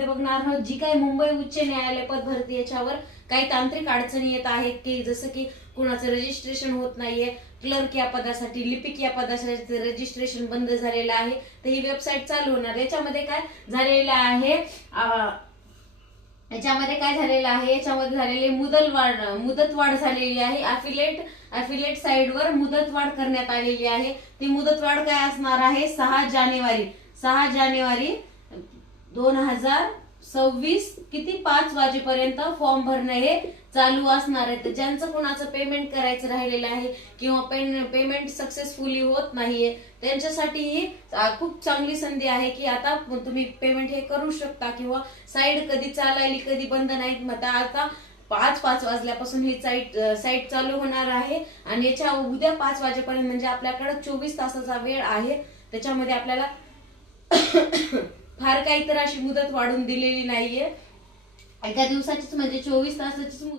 व्हिडिओमध्ये बघणार आहोत जी काही मुंबई उच्च न्यायालय पद भरती याच्यावर काही तांत्रिक अडचणी येत आहेत की जसं की कुणाचं रजिस्ट्रेशन होत नाहीये, क्लर्क या पदासाठी, लिपिक या पदासाठी रजिस्ट्रेशन बंद झालेलं आहे, तर ही वेबसाईट चालू होणार. याच्यामध्ये काय झालेलं आहे, याच्यामध्ये झालेली मुदतवाढ झालेली आहे. अफिलिएट साइटवर मुदतवाढ करण्यात आलेली आहे. ती मुदतवाढ काय असणार आहे, 6 जानेवारी 2026 किती 5 वाजेपर्यंत फॉर्म भरणे हे चालू असणार आहे. तर ज्यांचं कोणाचं पेमेंट करायचं राहिलेलं आहे किंवा पेमेंट सक्सेसफुली होत नाहीये त्यांच्यासाठी ही खूप चांगली संधी आहे की आता तुम्ही पेमेंट हे करू शकता किंवा साईट कधी चालायली कधी बंद नाही. मग आता 5 वाजल्यापासून ही साईट चालू होणार आहे आणि याच्या उद्या 5 वाजेपर्यंत म्हणजे आपल्याकडे 24 तासाचा वेळ आहे. त्याच्यामध्ये आपल्याला फार काही तर अशी मुदत वाढून दिलेली नाहीये. एका दिवसाचीच म्हणजे 24 तासाचीच